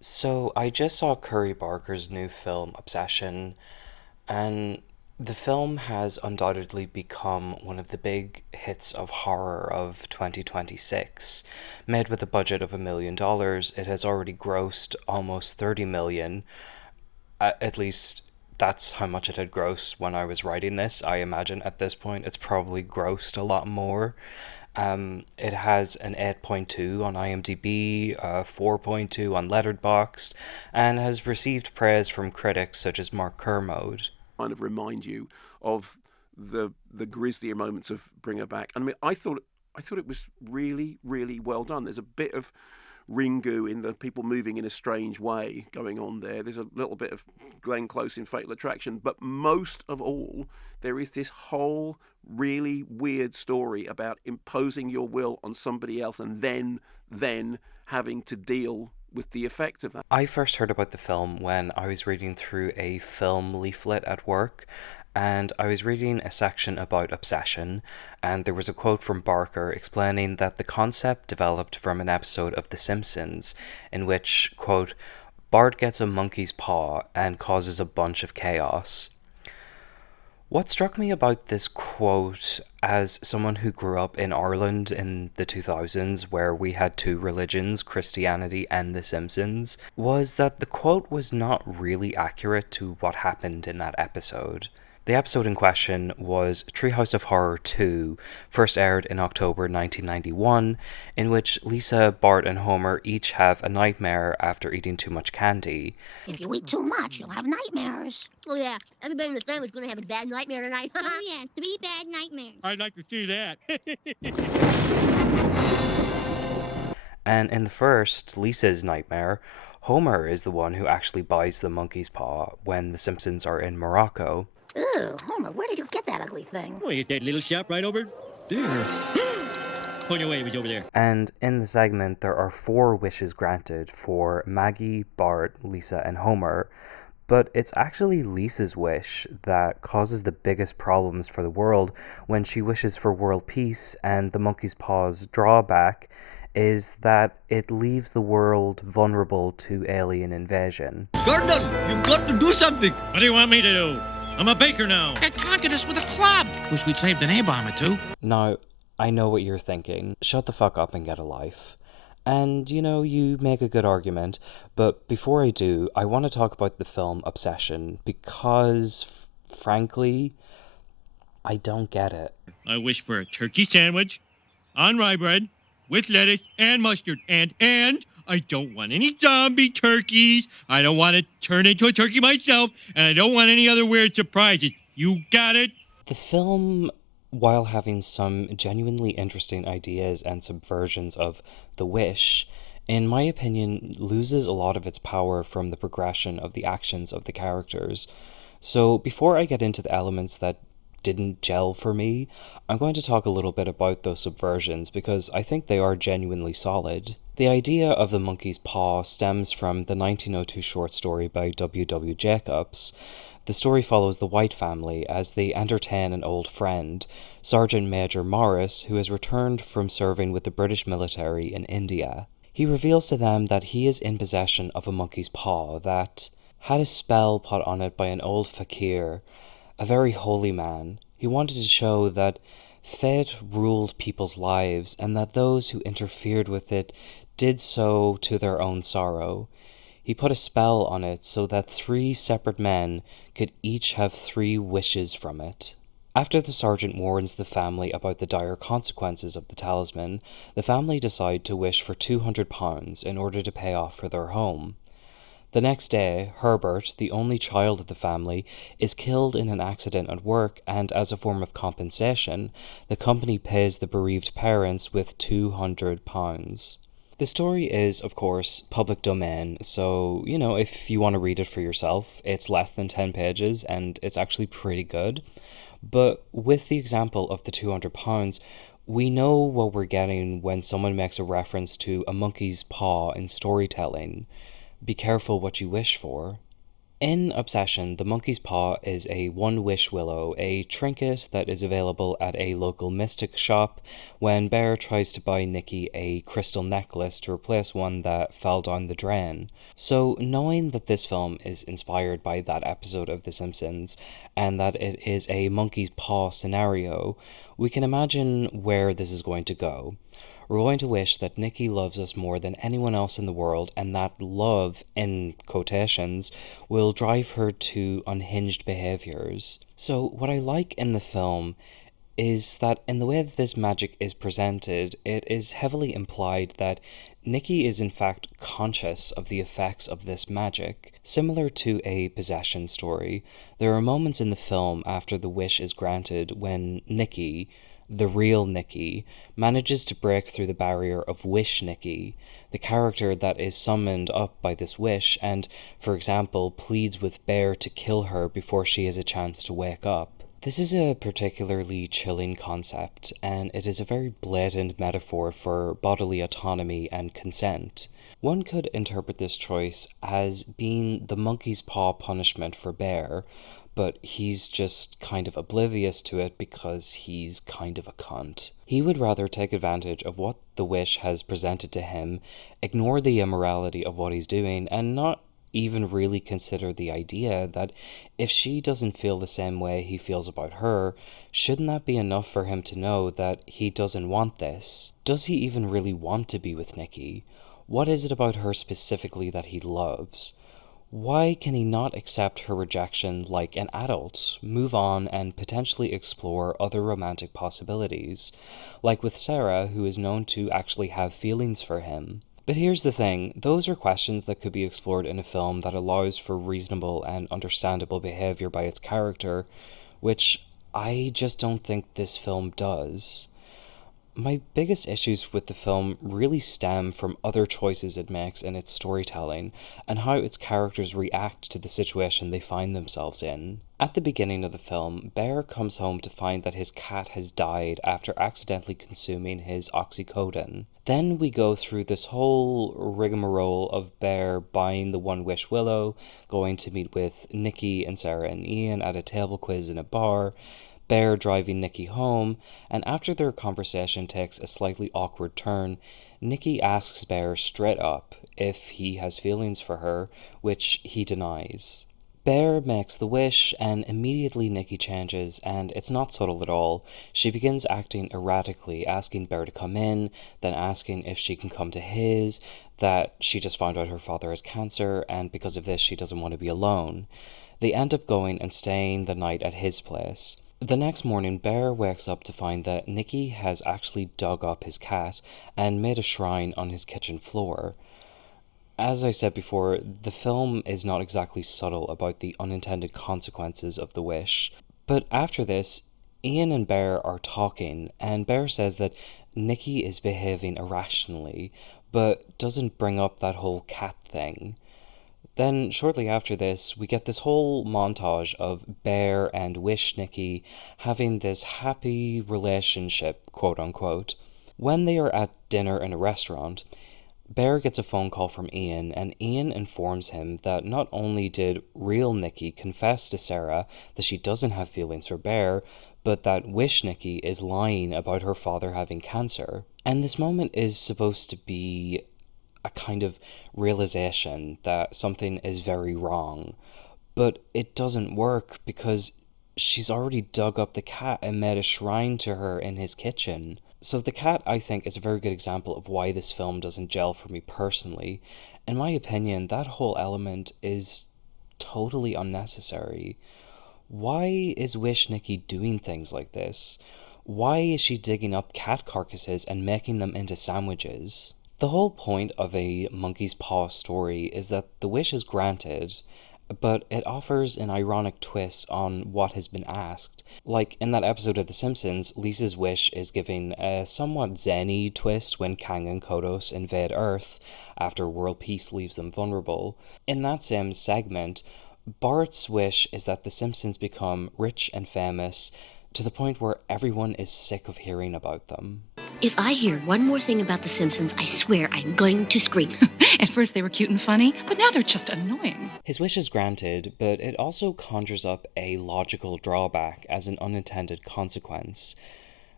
So I just saw Curry Barker's new film, Obsession, and the film has undoubtedly become one of the big hits of horror of 2026. Made with a budget of $1 million, it has already grossed almost 30 million. At least that's how much it had grossed when I was writing this. I imagine at this point it's probably grossed a lot more. It has an 8.2 on IMDb, 4.2 on Letterboxd, and has received praise from critics such as Mark Kermode. Kind of remind you of the grislier moments of Bring Her Back. I mean, I thought it was really really well done. There's a bit of Ringu in the people moving in a strange way going on there. There's a little bit of Glenn Close in Fatal Attraction, but most of all, there is this whole really weird story about imposing your will on somebody else and then having to deal with the effect of that. I first heard about the film when I was reading through a film leaflet at work, and I was reading a section about obsession, and there was a quote from Barker explaining that the concept developed from an episode of The Simpsons, in which, quote, Bart gets a monkey's paw and causes a bunch of chaos. What struck me about this quote, as someone who grew up in Ireland in the 2000s, where we had two religions, Christianity and The Simpsons, was that the quote was not really accurate to what happened in that episode. The episode in question was Treehouse of Horror 2, first aired in October 1991, in which Lisa, Bart, and Homer each have a nightmare after eating too much candy. If you eat too much, you'll have nightmares. Oh, yeah. Everybody in the family's gonna have a bad nightmare tonight. Oh, yeah, 3 bad nightmares. I'd like to see that. And in the first, Lisa's nightmare, Homer is the one who actually buys the monkey's paw when the Simpsons are in Morocco. Ew, Homer, where did you get that ugly thing? Oh, you get that little shop right over there. On your way, it was over there. And in the segment, there are 4 wishes granted for Maggie, Bart, Lisa, and Homer. But it's actually Lisa's wish that causes the biggest problems for the world when she wishes for world peace, and the monkey's paw's drawback is that it leaves the world vulnerable to alien invasion. Gordon, you've got to do something. What do you want me to do? I'm a baker now. They conquered us with a club. Wish we'd saved an A-bomber too. Now, I know what you're thinking. Shut the fuck up and get a life. And, you make a good argument, but before I do, I want to talk about the film Obsession, because, frankly, I don't get it. I wish for a turkey sandwich on rye bread with lettuce and mustard. And I don't want any zombie turkeys. I don't want to turn into a turkey myself. And I don't want any other weird surprises. You got it? The film, while having some genuinely interesting ideas and subversions of the wish, in my opinion, loses a lot of its power from the progression of the actions of the characters. So before I get into the elements that didn't gel for me, I'm going to talk a little bit about those subversions because I think they are genuinely solid. The idea of the monkey's paw stems from the 1902 short story by W. W. Jacobs. The story follows the White family as they entertain an old friend, Sergeant Major Morris, who has returned from serving with the British military in India. He reveals to them that he is in possession of a monkey's paw that had a spell put on it by an old fakir, a very holy man. He wanted to show that fate ruled people's lives and that those who interfered with it did so to their own sorrow. He put a spell on it so that 3 separate men could each have 3 wishes from it. After the sergeant warns the family about the dire consequences of the talisman, the family decide to wish for £200 in order to pay off for their home. The next day, Herbert, the only child of the family, is killed in an accident at work, and as a form of compensation, the company pays the bereaved parents with £200. The story is, of course, public domain, so, if you want to read it for yourself, it's less than 10 pages, and it's actually pretty good. But with the example of the £200, we know what we're getting when someone makes a reference to a monkey's paw in storytelling. Be careful what you wish for. In Obsession, the monkey's paw is a one-wish willow, a trinket that is available at a local mystic shop when Bear tries to buy Nikki a crystal necklace to replace one that fell down the drain. So, knowing that this film is inspired by that episode of The Simpsons and that it is a monkey's paw scenario, we can imagine where this is going to go. We're going to wish that Nikki loves us more than anyone else in the world, and that love, in quotations, will drive her to unhinged behaviors. So, what I like in the film is that in the way that this magic is presented, it is heavily implied that Nikki is in fact conscious of the effects of this magic. Similar to a possession story, there are moments in the film after the wish is granted when Nikki, the real Nikki, manages to break through the barrier of Wish Nikki, the character that is summoned up by this wish and, for example, pleads with Bear to kill her before she has a chance to wake up. This is a particularly chilling concept, and it is a very blatant metaphor for bodily autonomy and consent. One could interpret this choice as being the monkey's paw punishment for Bear, but he's just kind of oblivious to it because he's kind of a cunt. He would rather take advantage of what the wish has presented to him, ignore the immorality of what he's doing, and not even really consider the idea that if she doesn't feel the same way he feels about her, shouldn't that be enough for him to know that he doesn't want this? Does he even really want to be with Nikki? What is it about her specifically that he loves? Why can he not accept her rejection like an adult, move on, and potentially explore other romantic possibilities, like with Sarah, who is known to actually have feelings for him? But here's the thing, those are questions that could be explored in a film that allows for reasonable and understandable behavior by its character, which I just don't think this film does. My biggest issues with the film really stem from other choices it makes in its storytelling and how its characters react to the situation they find themselves in. At the beginning of the film, Bear comes home to find that his cat has died after accidentally consuming his oxycodone. Then we go through this whole rigmarole of Bear buying the One Wish Willow, going to meet with Nikki and Sarah and Ian at a table quiz in a bar, Bear driving Nikki home, and after their conversation takes a slightly awkward turn, Nikki asks Bear straight up if he has feelings for her, which he denies. Bear makes the wish, and immediately Nikki changes, and it's not subtle at all. She begins acting erratically, asking Bear to come in, then asking if she can come to his, that she just found out her father has cancer, and because of this she doesn't want to be alone. They end up going and staying the night at his place. The next morning, Bear wakes up to find that Nikki has actually dug up his cat and made a shrine on his kitchen floor. As I said before, the film is not exactly subtle about the unintended consequences of the wish. But after this, Ian and Bear are talking, and Bear says that Nikki is behaving irrationally, but doesn't bring up that whole cat thing. Then, shortly after this, we get this whole montage of Bear and Wish Nikki having this happy relationship, quote unquote. When they are at dinner in a restaurant, Bear gets a phone call from Ian, and Ian informs him that not only did real Nikki confess to Sarah that she doesn't have feelings for Bear, but that Wish Nikki is lying about her father having cancer. And this moment is supposed to be a kind of realization that something is very wrong. But it doesn't work because she's already dug up the cat and made a shrine to her in his kitchen. So the cat, I think, is a very good example of why this film doesn't gel for me personally. In my opinion, that whole element is totally unnecessary. Why is Wish Nikki doing things like this? Why is she digging up cat carcasses and making them into sandwiches? The whole point of a monkey's paw story is that the wish is granted, but it offers an ironic twist on what has been asked. Like in that episode of The Simpsons, Lisa's wish is giving a somewhat zen-y twist when Kang and Kodos invade Earth after world peace leaves them vulnerable. In that same segment, Bart's wish is that the Simpsons become rich and famous, to the point where everyone is sick of hearing about them. If I hear one more thing about The Simpsons, I swear I'm going to scream. At first they were cute and funny, but now they're just annoying. His wish is granted, but it also conjures up a logical drawback as an unintended consequence.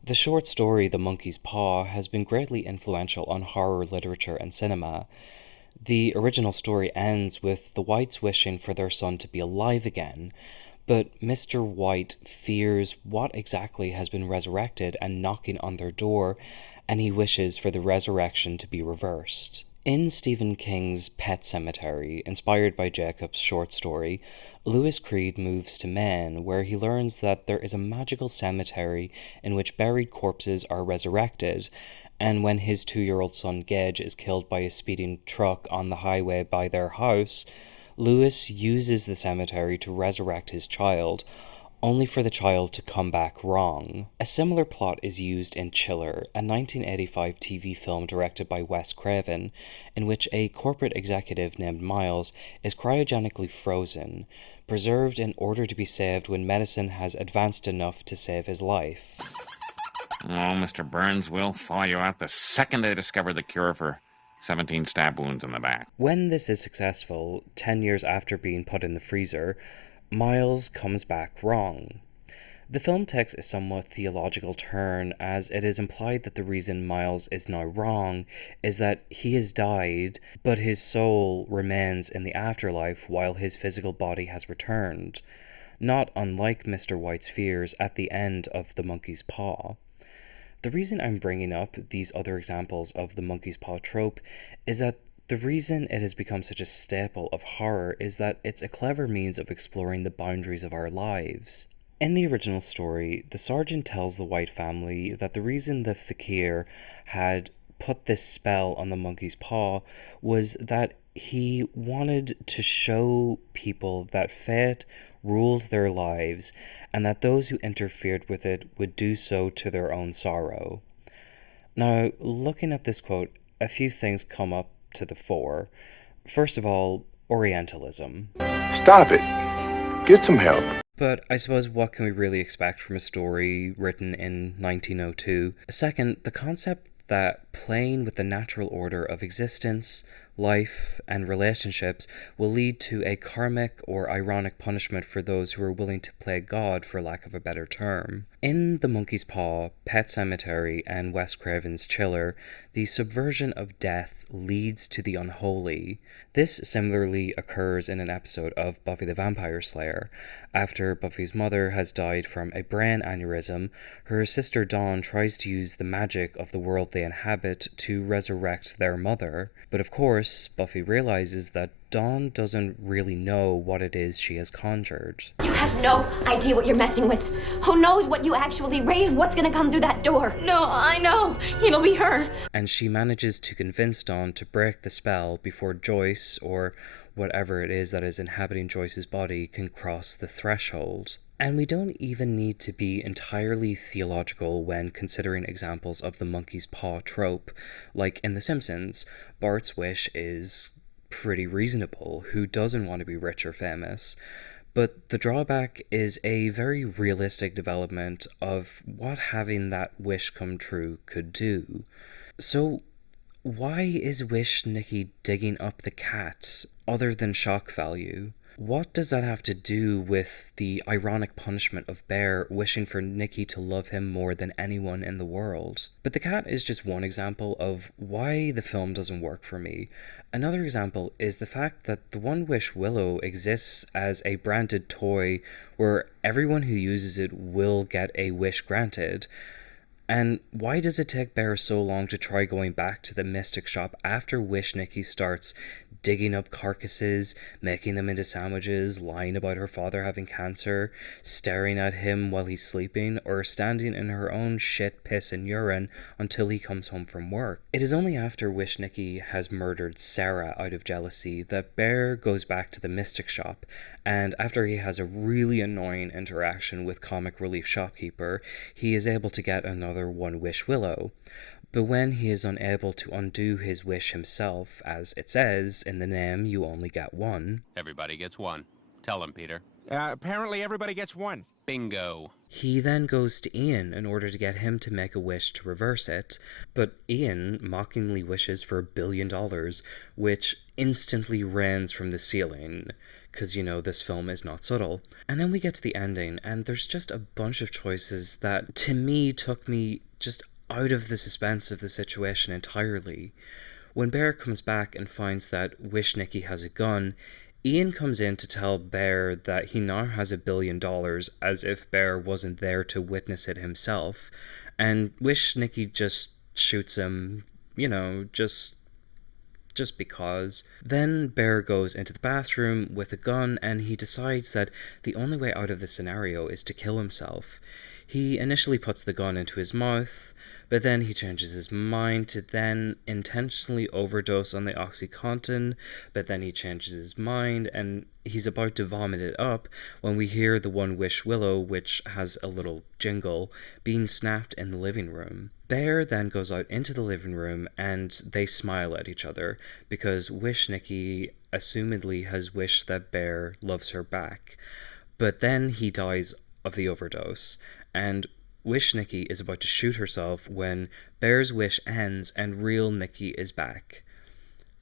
The short story The Monkey's Paw has been greatly influential on horror literature and cinema. The original story ends with the Whites wishing for their son to be alive again, but Mr. White fears what exactly has been resurrected and knocking on their door, and he wishes for the resurrection to be reversed. In Stephen King's Pet Sematary, inspired by Jacob's short story, Louis Creed moves to Maine, where he learns that there is a magical cemetery in which buried corpses are resurrected, and when his 2-year-old son Gedge is killed by a speeding truck on the highway by their house, Louis uses the cemetery to resurrect his child, only for the child to come back wrong. A similar plot is used in Chiller, a 1985 TV film directed by Wes Craven, in which a corporate executive named Miles is cryogenically frozen, preserved in order to be saved when medicine has advanced enough to save his life. Oh, Mr. Burns, we'll thaw you out the second they discover the cure for 17 stab wounds in the back. When this is successful, 10 years after being put in the freezer, Miles comes back wrong. The film takes a somewhat theological turn, as it is implied that the reason Miles is now wrong is that he has died, but his soul remains in the afterlife while his physical body has returned, not unlike Mr. White's fears at the end of The Monkey's Paw. The reason I'm bringing up these other examples of the monkey's paw trope is that the reason it has become such a staple of horror is that it's a clever means of exploring the boundaries of our lives. In the original story, the sergeant tells the White family that the reason the fakir had put this spell on the monkey's paw was that he wanted to show people that fate ruled their lives and that those who interfered with it would do so to their own sorrow. Now, looking at this quote, a few things come up to the fore. First of all, Orientalism. Stop it. Get some help. But I suppose what can we really expect from a story written in 1902? Second, the concept that playing with the natural order of existence, life, and relationships will lead to a karmic or ironic punishment for those who are willing to play God, for lack of a better term. In The Monkey's Paw, Pet Sematary, and Wes Craven's Chiller, the subversion of death leads to the unholy. This similarly occurs in an episode of Buffy the Vampire Slayer. After Buffy's mother has died from a brain aneurysm, her sister Dawn tries to use the magic of the world they inhabit to resurrect their mother. But of course, Buffy realizes that Dawn doesn't really know what it is she has conjured. You have no idea what you're messing with. Who knows what you actually raised? What's gonna come through that door? No, I know. It'll be her. And she manages to convince Dawn to break the spell before Joyce, or whatever it is that is inhabiting Joyce's body, can cross the threshold. And we don't even need to be entirely theological when considering examples of the monkey's paw trope. Like in The Simpsons, Bart's wish is pretty reasonable. Who doesn't want to be rich or famous? But the drawback is a very realistic development of what having that wish come true could do. So why is Wish Nicky digging up the cat, other than shock value? What does that have to do with the ironic punishment of Bear wishing for Nicky to love him more than anyone in the world? But the cat is just one example of why the film doesn't work for me. Another example is the fact that the One Wish Willow exists as a branded toy where everyone who uses it will get a wish granted. And why does it take Bear so long to try going back to the Mystic Shop after Wish Nicky starts digging up carcasses, making them into sandwiches, lying about her father having cancer, staring at him while he's sleeping, or standing in her own shit, piss, and urine until he comes home from work? It is only after Wish Nicky has murdered Sarah out of jealousy that Bear goes back to the Mystic Shop, and after he has a really annoying interaction with Comic Relief Shopkeeper, he is able to get another One Wish Willow. But when he is unable to undo his wish himself, as it says in the name, you only get one. Everybody gets one. Tell him, Peter. Apparently everybody gets one. Bingo. He then goes to Ian in order to get him to make a wish to reverse it, but Ian mockingly wishes for $1 billion, which instantly rains from the ceiling, because, you know, this film is not subtle. And then we get to the ending, and there's just a bunch of choices that, to me, took me just out of the suspense of the situation entirely. When Bear comes back and finds that Wish Nicky has a gun, Ian comes in to tell Bear that he now has $1 billion, as if Bear wasn't there to witness it himself, and Wish Nicky just shoots him, you know, just because. Then Bear goes into the bathroom with a gun, and he decides that the only way out of this scenario is to kill himself. He initially puts the gun into his mouth, but then he changes his mind to then intentionally overdose on the OxyContin, but then he changes his mind and he's about to vomit it up when we hear the One Wish Willow, which has a little jingle, being snapped in the living room. Bear then goes out into the living room and they smile at each other because Wish Nicky assumedly has wished that Bear loves her back. But then he dies of the overdose, and Wish Nicky is about to shoot herself when Bear's wish ends and real Nicky is back.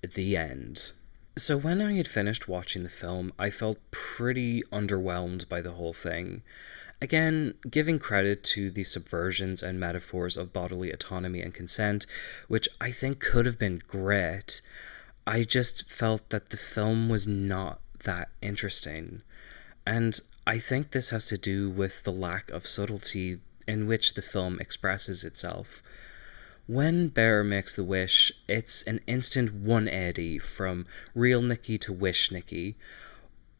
The end. So when I had finished watching the film, I felt pretty underwhelmed by the whole thing. Again, giving credit to the subversions and metaphors of bodily autonomy and consent, which I think could have been great, I just felt that the film was not that interesting. And I think this has to do with the lack of subtlety in which the film expresses itself. When Bear makes the wish, it's an instant 180 from real Nicky to Wish Nicky.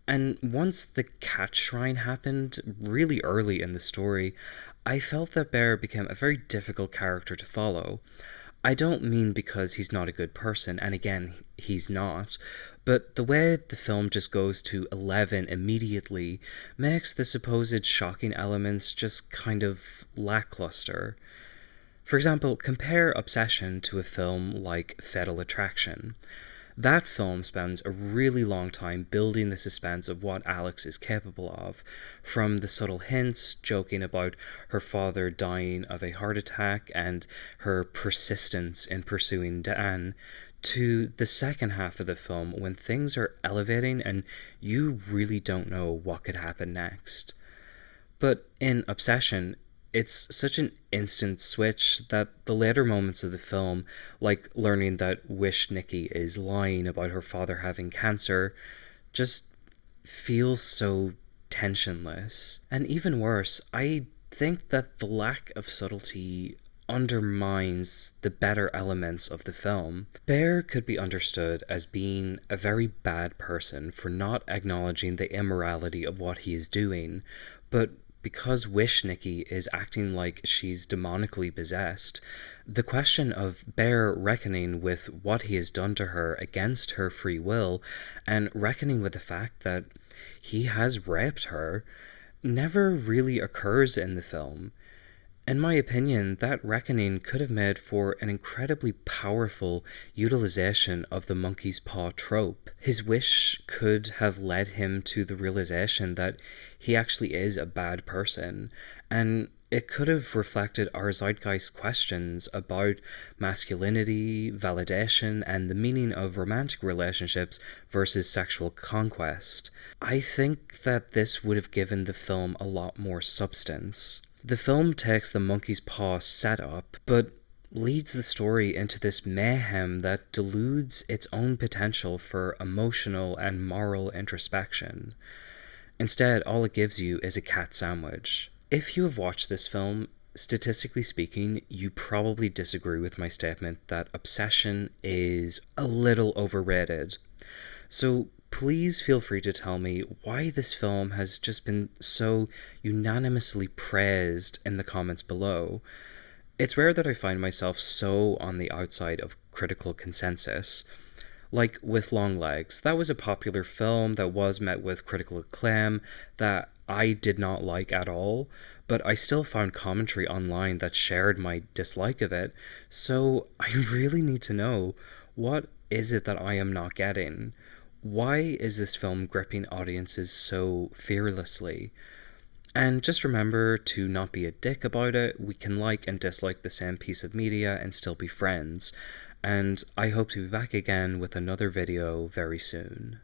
And once the cat shrine happened, really early in the story, I felt that Bear became a very difficult character to follow. I don't mean because he's not a good person, and again, he's not, but the way the film just goes to 11 immediately makes the supposed shocking elements just kind of lackluster. For example, compare Obsession to a film like Fatal Attraction. That film spends a really long time building the suspense of what Alex is capable of, from the subtle hints, joking about her father dying of a heart attack and her persistence in pursuing Dan, to the second half of the film when things are elevating and you really don't know what could happen next. But in Obsession, it's such an instant switch that the later moments of the film, like learning that Wish Nicky is lying about her father having cancer, just feel so tensionless. And even worse, I think that the lack of subtlety undermines the better elements of the film. Bear could be understood as being a very bad person for not acknowledging the immorality of what he is doing, but because Wish Nicky is acting like she's demonically possessed, the question of Bear reckoning with what he has done to her against her free will, and reckoning with the fact that he has raped her, never really occurs in the film. In my opinion, that reckoning could have made for an incredibly powerful utilization of the monkey's paw trope. His wish could have led him to the realization that he actually is a bad person, and it could have reflected our zeitgeist questions about masculinity, validation, and the meaning of romantic relationships versus sexual conquest. I think that this would have given the film a lot more substance. The film takes the monkey's paw setup, but leads the story into this mayhem that deludes its own potential for emotional and moral introspection. Instead, all it gives you is a cat sandwich. If you have watched this film, statistically speaking, you probably disagree with my statement that Obsession is a little overrated. So please feel free to tell me why this film has just been so unanimously praised in the comments below. It's rare that I find myself so on the outside of critical consensus. Like with Longlegs, that was a popular film that was met with critical acclaim that I did not like at all, but I still found commentary online that shared my dislike of it, so I really need to know, what is it that I am not getting? Why is this film gripping audiences so fearlessly? And just remember to not be a dick about it. We can like and dislike the same piece of media and still be friends. And I hope to be back again with another video very soon.